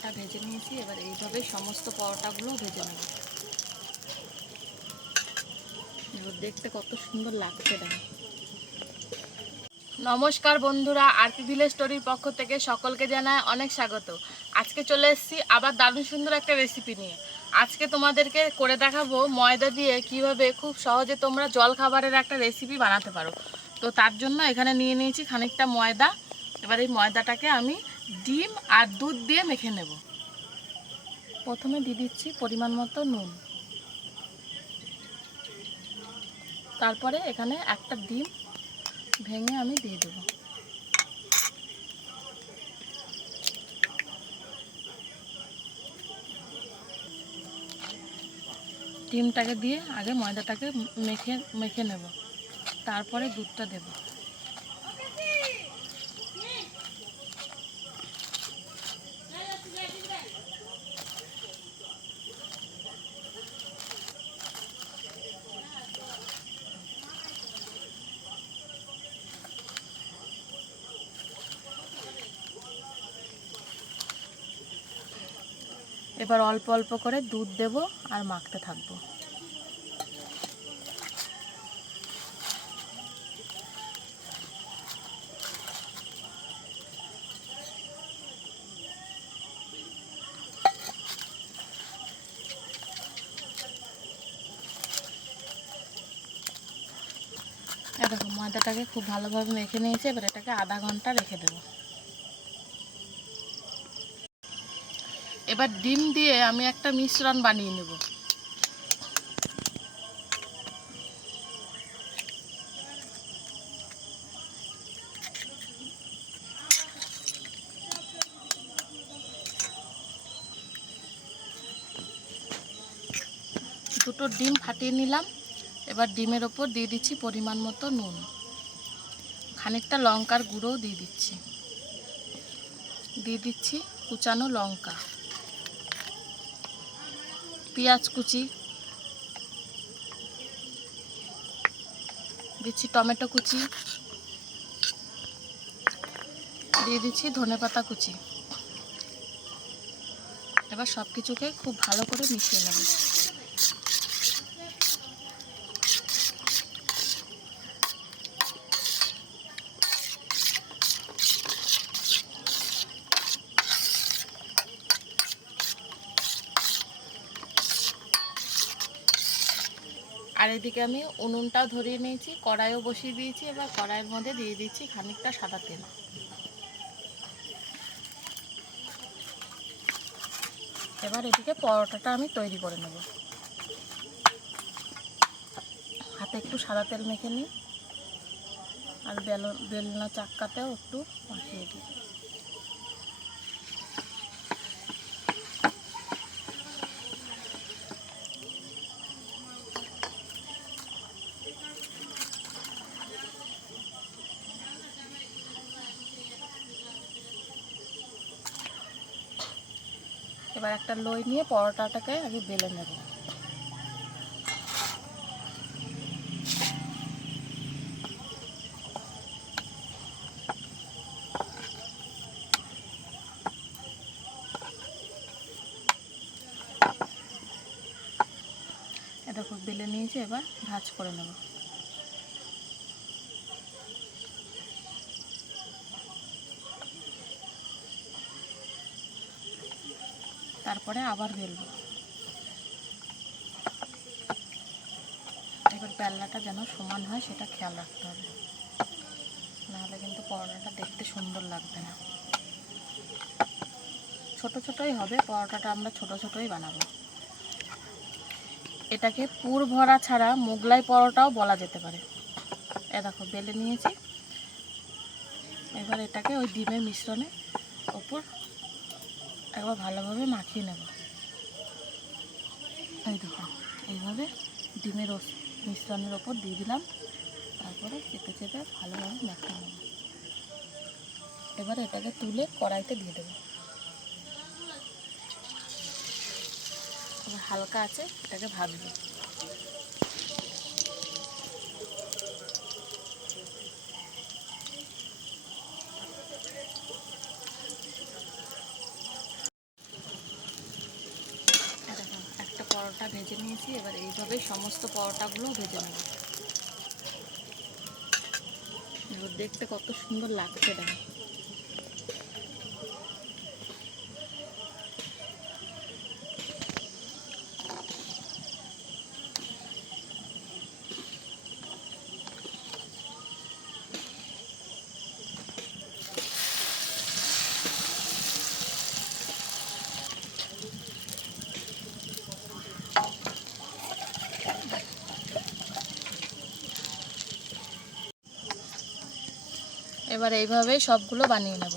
পরোটা ভেজে নিয়েছি, এবার এইভাবে সমস্ত পরোটাগুলো ভেজে নেব। দেখতে কত সুন্দর লাগছে দেখো। নমস্কার বন্ধুরা আরপি ভিলেজ স্টোরির পক্ষ থেকে সকলকে জানায় অনেক স্বাগত। আজকে চলে এসেছি আবার দারুণ সুন্দর একটা রেসিপি নিয়ে। আজকে তোমাদেরকে করে দেখাবো ময়দা দিয়ে কীভাবে খুব সহজে তোমরা জল খাবারের একটা রেসিপি বানাতে পারো। তো তার জন্য এখানে নিয়ে নিয়েছি খানিকটা ময়দা। এবার এই ময়দাটাকে আমি ডিম আর দুধ দিয়ে মেখে নেব। প্রথমে দিয়ে দিচ্ছি পরিমাণ মতো নুন। তারপরে এখানে একটা ডিম ভেঙে আমি দিয়ে দেবো। ডিমটাকে দিয়ে আগে ময়দাটাকে মেখে মেখে নেব। তারপরে দুধটা দেব। এবার অল্প অল্প করে দুধ দেব আর মাখতে থাকব। দেখো, ময়দাটাকে খুব ভালোভাবে মেখে নিয়েছি, এবার এটাকে আধা ঘণ্টা রেখে দেবো। এবার ডিম দিয়ে আমি একটা মিশ্রণ বানিয়ে নেব। দুটো ডিম ফাটিয়ে নিলাম। এবার ডিমের ওপর দিয়ে দিচ্ছি পরিমাণ মতো নুন। খানিকটা লঙ্কার গুঁড়োও দিয়ে দিচ্ছি। দিয়ে দিচ্ছি কুচানো লঙ্কা। পেঁয়াজ কুচি, দিচ্ছি টমেটো কুচি, দিয়ে দিচ্ছি ধনে পাতা কুচি। এবার সব কিছুকে খুব ভালো করে মিশিয়ে নেব। আর এদিকে আমি উনুনটাও ধরিয়ে নিয়েছি, কড়াইও বসিয়ে দিয়েছি, এবার কড়াইয়ের মধ্যে দিয়ে দিচ্ছি খানিকটা সাদা তেল। এবার এদিকে পরোটাটা আমি তৈরি করে নেব। হাতে একটু সাদা তেল মেখে নিই। আর বেল বেলনা চাক্কাতেও একটু মাখিয়ে দিই। এবার একটা লই নিয়ে পরোটাটাকে আগে বেলে নেব। এটা খুব বেলে নিয়েছি, এবার ভাজ করে নেব। তারপরে আবার বেলবো। এবার বেলনাটা যেন সমান হয়, সেটা খেয়াল রাখতে হবে। নাহলে কিন্তু পরোটাটা দেখতে সুন্দর লাগবে না। ছোট ছোটই হবে, পরোটাটা আমরা ছোট ছোটই বানাবো। এটাকে পুর ভরা ছাড়া মোগলাই পরোটাও বলা যেতে পারে। এ দেখো, বেলে নিয়েছি। এবার এটাকে ওই ডিমের মিশ্রণে ওপর একবার ভালোভাবে মাখিয়ে নেব। এই দেখো, এইভাবে ডিমের মিশ্রণের ওপর দিয়ে দিলাম। তারপরে চেপে চেপে ভালোভাবে মাখিয়ে নেব। এবারে এটাকে তুলে কড়াইতে দিয়ে দেবো। হালকা আছে, এটাকে ভাজবো পরোটা ভেজে নিয়েছি এবার এইভাবে সমস্ত পরোটাগুলো ভেজে নেব। দেখতে কত সুন্দর লাগছে দেখো। এবার এইভাবেই সবগুলো বানিয়ে নেব।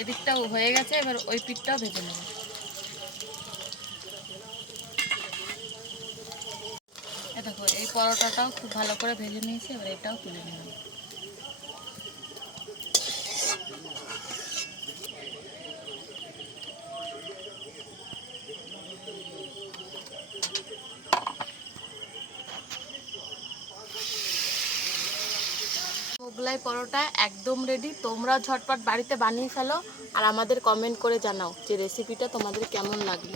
এদিকটাও হয়ে গেছে, এবার ওই পিঠটাও ভেজে নেব। দেখো, এই পরোটাটাও খুব ভালো করে ভেজে নিয়েছি, এবার এটাও তুলে নিলাম। মোগলাই পরোটা একদম রেডি তোমরা ঝটপট বাড়িতে বানিয়ে ফেলো আর আমাদের কমেন্ট করে জানাও যে রেসিপিটা তোমাদের কেমন লাগল।